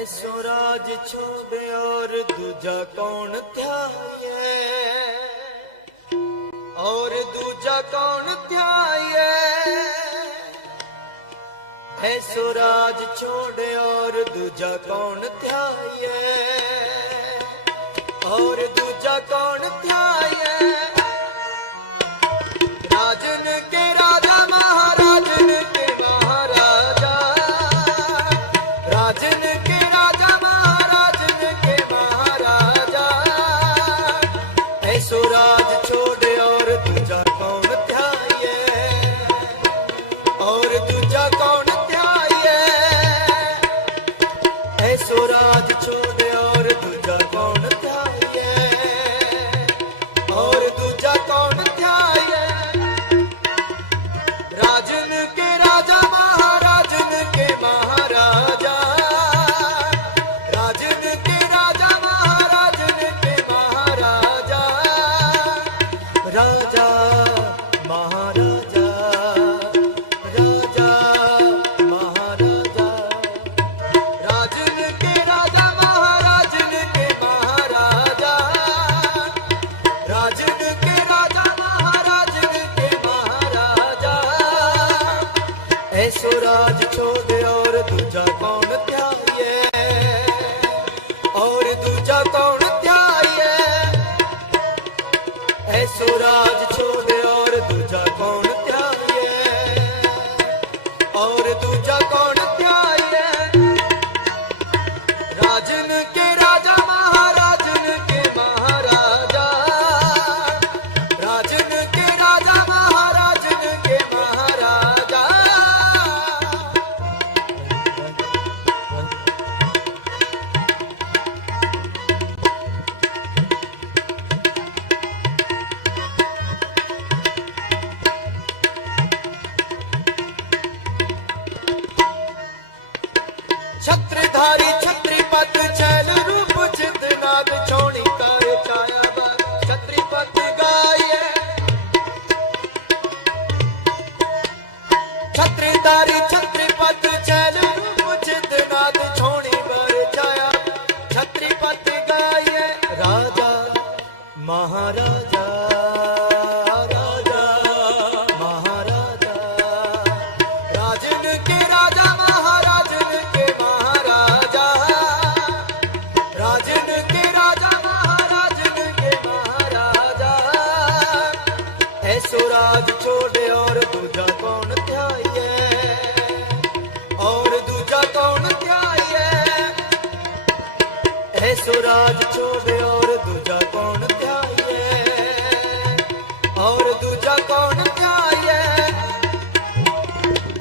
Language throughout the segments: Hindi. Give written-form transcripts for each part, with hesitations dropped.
ऐसो राज छोड़े और दूजा कौन ध्याये, और दूजा कौन ध्याये। ऐसो राज छोड़े और दूजा कौन ध्याये, और दूजा कौन ध्याये। राजन के राजा महाराजन के महाराजा, राजन के राजा महाराजन के महाराजा। ऐसो राज छोड़े और दूजा कौन ध्याये, और दूजा कौन ध्याये। ऐसो राज छोड़े और दूजा कौन ध्याये, और दूजा कौन ध्याये। राजन के राजा महाराजन के महाराजा, राजन के राजा महाराजन के महाराजा। राजा महाराजा, राजा महाराजा। राजन के राजा महाराजन के महाराजा, राजन के राजा महाराजन के महाराजा। ऐसो राज छोड़े और दूजा कौन ध्याये, और दूजा कौन ध्याये। ऐसो राज छोड़े और दूजा कौन ध्याये, और दूजा कौन ध्याये। राजन के राजा महाराजन के महाराजा, राजन के राजा महाराजन के महाराजा। छत्रधारी छत्रीपत छैल रूप चितनाद छोड़ी कर छाया बाग छत्रीपत गाये। छत्रधारी छत्रीपत छैल रूप चितनाद छोड़ी कर छाया छत्रीपत गाये। राजा महाराजा, राजा महाराजा। राजन के राजा महाराजन के महाराजा, राजन के राजा महाराजन के महाराजा। ऐसो राज छोड़े और दूजा कौन ध्याये, और दूजा कौन ध्याये। ऐसो राज छोड़े और दूजा कौन ध्याये, और दूजा कौन ध्याये।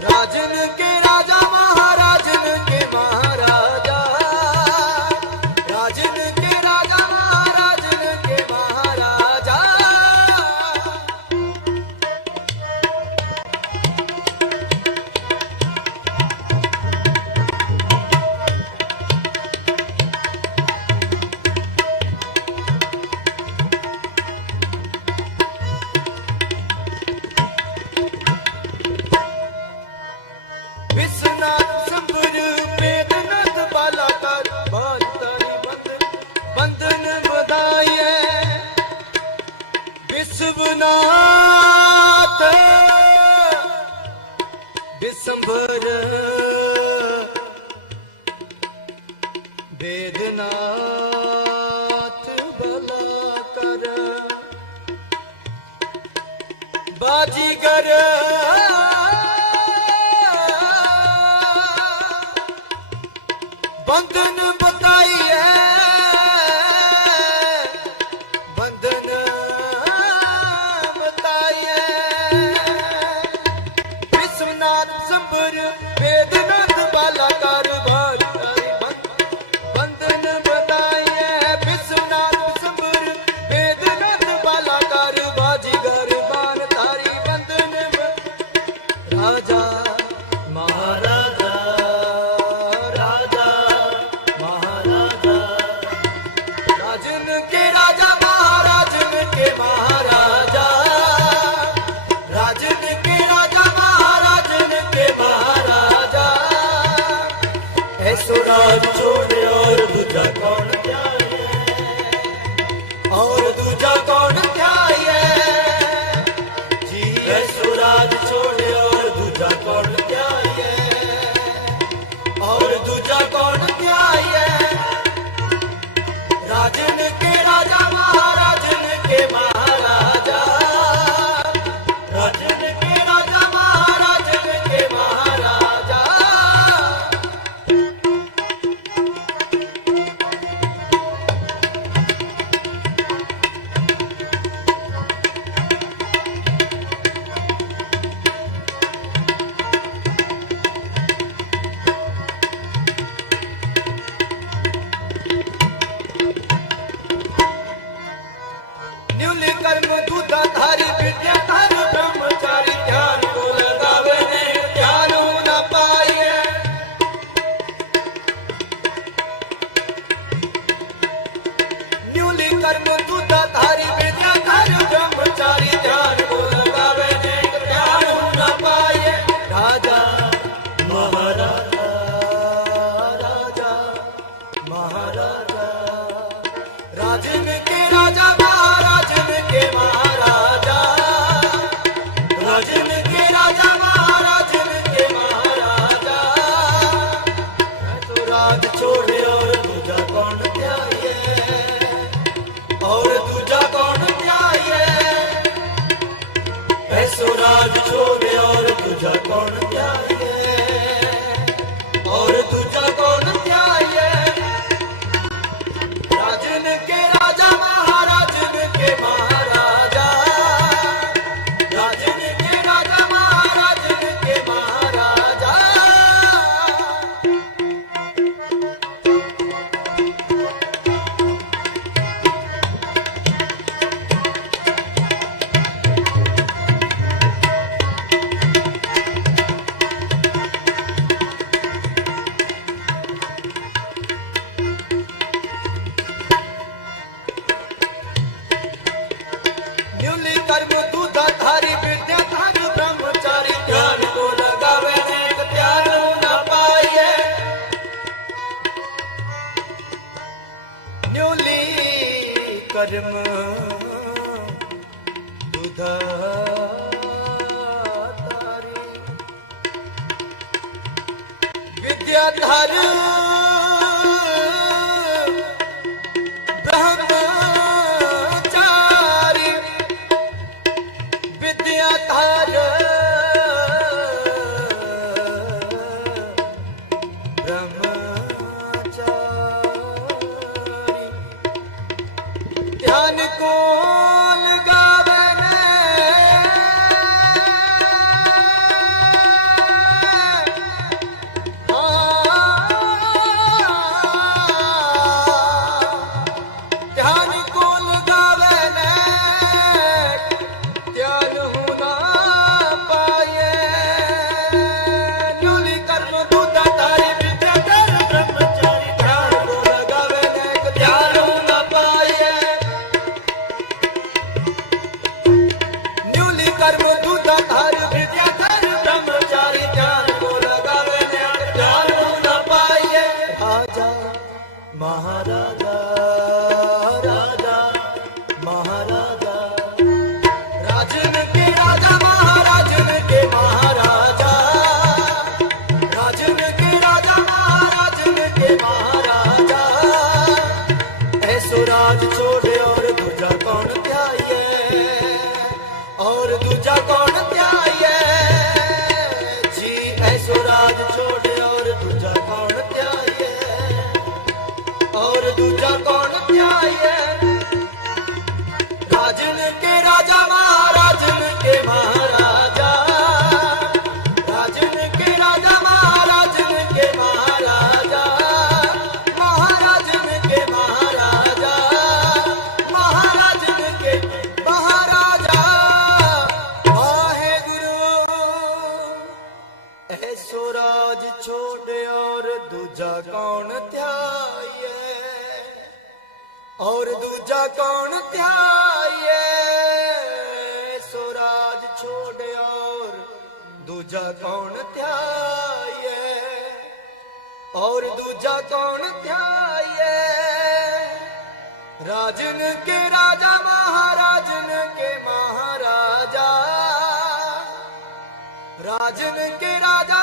राजन के राजा महाराजन के महाराजा, राजन के राजा महाराजन के महाराजा। विश्वनाथ संबर वेदनाथ बालाकार बातारी बंधन बंधन बधाइए। विश्वनाथ विशंभर वेदनाथ बालाकार बाजीगर बंधन बताइए। बंधन बताइए। विश्वनाथ संबर वेदनाथ बालाकार बालाकारी बंधन बताइए। विश्वनाथ संबर वेदनाथ बालाकार बाजीगर बानधारी बंधन। राजा महाराजा, राजा कर्म दूधाधारी विद्याधारी ब्रह्मचारी ध्यान को लगावे ने ध्यान न पाए। न्यूली कर्म दूधाधारी विद्याधारी ब्रह्मचारी ध्यान को लगावे ने ध्यान न पाए। राजा महाराजा राजा महाराजा राजन के राजा महाराजन के महाराजा राजन के राजा महाराजन के महाराजा। तो राज छोड़े और दूजा कौन त्यागे और दूजा कौन त्यागे। ऐसो राज छोड़े और दूजा कौन त्यागे और दूजा कौन त्यागे। राजन के राजा महाराजन के महाराजा राजन के राजा महाराजन के महाराजा। न्यूली कर्म दूधाधारी विद्याधारी ब्रह्मचारी ध्यान को लगावे ने ध्यान न पाए। न्यूली कर्म दूधाधारी विद्याधारी ब्रह्मचारी विद्याधार ब्रह्मचारी ध्यान को लगावे ने ध्यान को लगावे ने ध्यान होना पाए। न्यूली कर्म दूधाधारी विद्याधारी ब्रह्मचारी ध्यान को लगावे ने ध्यान होना पाए। न्यूली कर्म दूधाधारी विद्याधारी ब्रह्मचारी ध्यान को लगावे ने ध्यान होना पाए। राजा महाराजा राजा महाराजा राजन के राजा महाराजन के महाराजा राजन के राजा महाराजन के महाराजा। ऐसो राज छोड़े और दूजा कौन त्यागे और दूजा कौन त्यागे। जी ऐसो राज छोड़े और दूजा कौन त्यागे और दूजा कौन त्यागे। राजन के राजा महाराजन के महाराजा राजन के राजा महाराजन के महाराजा महाराजन के महाराजा महाराजन के महाराजा। वाहे गुरु ऐसो राज छोड़े और दूजा कौन त्यागे और दूजा कौन त्यागे। स्वराज छोड़े और दूजा कौन त्यागे और दूजा कौन त्यागे। राजन के राजा महाराजन के महाराजा राजन के राजा